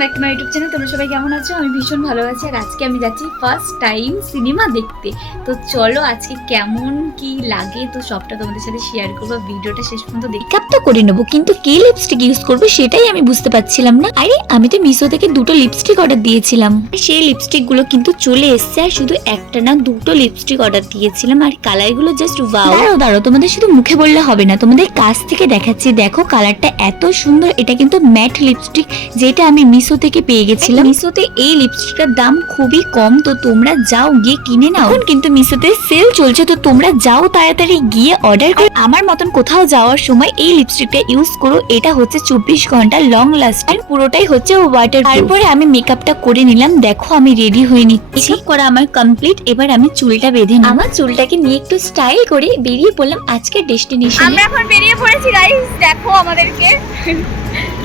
Back to my YouTube channel. তোমরা সবাই কেমন আছো? আমি ভীষণ ভালো আছি। আর আজকে আমি যাচ্ছি ফার্স্ট টাইম সিনেমা দেখতে। তো চলো আজকে কেমন কি লাগে তো সবটা তোমাদের সাথে শেয়ার করবো। ভিডিওটা শেষ পর্যন্ত মেকআপটা করে নেবো, কিন্তু কি লিপস্টিক ইউজ করবো সেটাই আমি বুঝতে পারছিলাম না। আরে আমি তো মিশো থেকে দুটো লিপস্টিক অর্ডার দিয়েছিলাম, সেই লিপস্টিক গুলো কিন্তু চলে এসছে। আর শুধু একটা না, দুটো লিপস্টিক অর্ডার দিয়েছিলাম। আর কালার গুলো জাস্ট ওয়াও। দাঁড়াও তোমাদের শুধু মুখে বললে হবে না, তোমাদের কাছ থেকে দেখাচ্ছি। দেখো কালারটা এত সুন্দর। এটা কিন্তু ম্যাট লিপস্টিক, যেটা আমি মিশো থেকে পেয়ে গেছিলাম। মিশোতে এই লিপস্টিকটার দাম খুবই কম, তো তোমরা যাও গিয়ে কিনে নাও। এখন কিন্তু মিশোতে সেল চলছে, তো তোমরা যাও তাড়াতাড়ি গিয়ে অর্ডার করো। আমার মতন কোথাও যাওয়ার সময় এই লিপস্টিকটা ইউজ করো। এটা হচ্ছে 24 ঘন্টা লং লাস্টিং, পুরোটাই হচ্ছে ওয়াটার। তারপরে আমি মেকআপটা করে নিলাম। দেখো আমি রেডি হয়ে নিচ্ছি, করা আমার কমপ্লিট। এবার আমি চুলটা বেঁধে নিই। আমার চুলটাকে নিয়ে একটু স্টাইল করে বেরিয়ে পড়লাম আজকের ডেস্টিনেশনে। আমরা এখন বেরিয়ে পড়েছি গাইস, দেখো আমাদেরকে।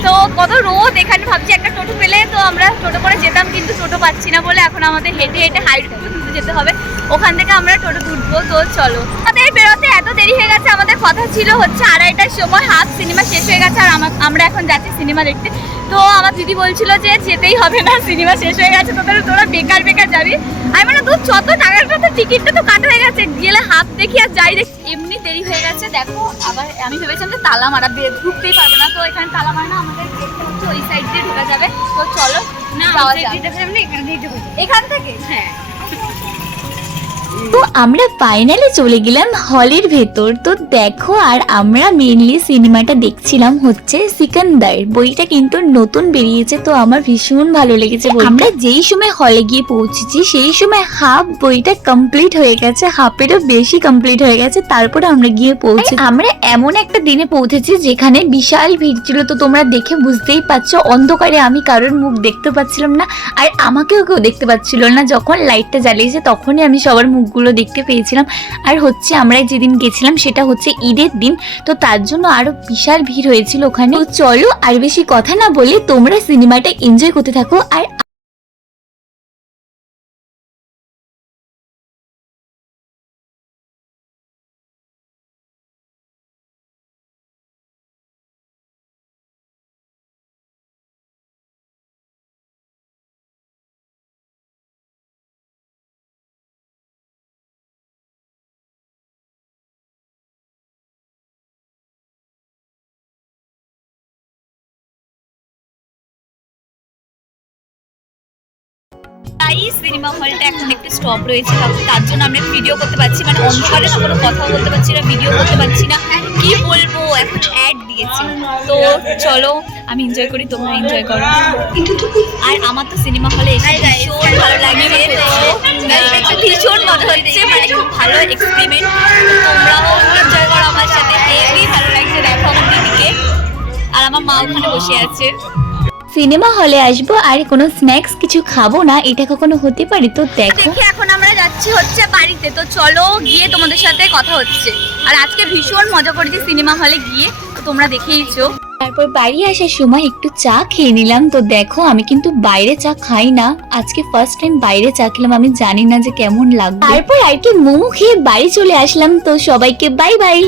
তো কত রোদ এখানে, ভাবছি একটা টোটো পেলে তো আমরা টোটো করে যেতাম, কিন্তু টোটো পাচ্ছি না বলে এখন আমাদের হেঁটে হেঁটে হাইট যেতে হবে। ওখান থেকে আমরা টোটো তুলবো। তো চলো, আমাদের বেরোতে এত দেরি হয়ে গেছে। আমাদের কথা ছিল হচ্ছে 2:30টার সময়, হাফ সিনেমা শেষ হয়ে গেছে। আর আমরা এখন যাচ্ছি সিনেমা দেখতে। তো আমার দিদি বলছিল যে যেতেই হবে না, সিনেমা শেষ হয়ে গেছে, তোরা বেকার বেকার যাবি। আমি মানে তুই যত টাকাটা তো টিকিটটা তো কাটা হয়ে গেছে, গেলে হাফ দেখি আর যাই দেখি। এমনি দেরি হয়ে গেছে। দেখো আবার আমি ভেবেছিলাম যে তালা মারা, ঢুকতেই পারবো না। তো এখানে তালা মারা না, আমাদের গেটটা হচ্ছে ওই সাইড দিয়ে ঢোকা যাবে। তো চলো এখান থেকে। হ্যাঁ, তো আমরা ফাইনালি চলে গেলাম হলের ভেতর। তো দেখো, আর আমরা মেইনলি সিনেমাটা দেখছিলাম হচ্ছে সিকান্দার। বইটা কিন্তু নতুন বেরিয়েছে, তো আমার ভীষণ ভালো লেগেছে। আমরা যেই সময় হলে গিয়ে পৌঁছেছি সেই সময় হাফ বইটা কমপ্লিট হয়ে গেছে, হাফেরও বেশি কমপ্লিট হয়ে গেছে। তারপরে আমরা গিয়ে পৌঁছে, আমরা এমন একটা দিনে পৌঁছেছি যেখানে বিশাল ভিড় ছিল। তো তোমরা দেখে বুঝতেই পারছো, অন্ধকারে আমি কারোর মুখ দেখতে পাচ্ছিলাম না, আর আমাকেও কেউ দেখতে পাচ্ছিল না। যখন লাইটটা জ্বালিয়েছে তখনই আমি সবার মুখগুলো দেখতে পেয়েছিলাম। আর হচ্ছে আমরা যেদিন গেছিলাম সেটা হচ্ছে ঈদের দিন, তো তার জন্য আরো বিশাল ভিড় হয়েছিল ওখানে। তো চলো আর বেশি কথা না বলে তোমরা সিনেমাটা এনজয় করতে থাকো। আর সিনেমা হলটা এখন একটু স্টপ রয়েছে, তার জন্য আমরা ভিডিও করতে পারছি, মানে অন্ধকারে তো কোনো কথা বলতে পারছি না, ভিডিও করতে পারছি না। কি বলবো, এখন অ্যাড দিয়েছি। তো চলো আমি এনজয় করি, তোমরা এনজয় করো। আর আমার তো সিনেমা হলে এসে ভীষণ ভালো লাগছে, তো ভীষণ মজা হচ্ছে, মানে খুব ভালো এক্সপেরিমেন্ট। তোমরাও এনজয় করো আমার সাথে, হেভি ভালো লাগছে। দেখো আমার দিদিকে, আর আমার মা ওখানে বসে আছে। সিনেমা হলে আসবো আর কোনো স্ন্যাক্স কিছু খাবো না, এটা কখনো হতে পারে? তো দেখো এখন আমরা যাচ্ছি হচ্ছে বাড়িতে। তো চলো গিয়ে তোমাদের সাথে কথা হচ্ছে। আর আজকে ভীষণ মজা করেছি সিনেমা হলে গিয়ে, তো তোমরা দেখেইছো। তারপর বাড়ি আসার সময় একটু চা খেয়ে নিলাম। তো দেখো আমি কিন্তু বাইরে চা খাই না, আজকে ফার্স্ট টাইম বাইরে চা খেলাম, আমি জানি না যে কেমন লাগবে। তারপর আর কি মোমো খেয়ে বাড়ি চলে আসলাম। তো সবাইকে বাই বাই।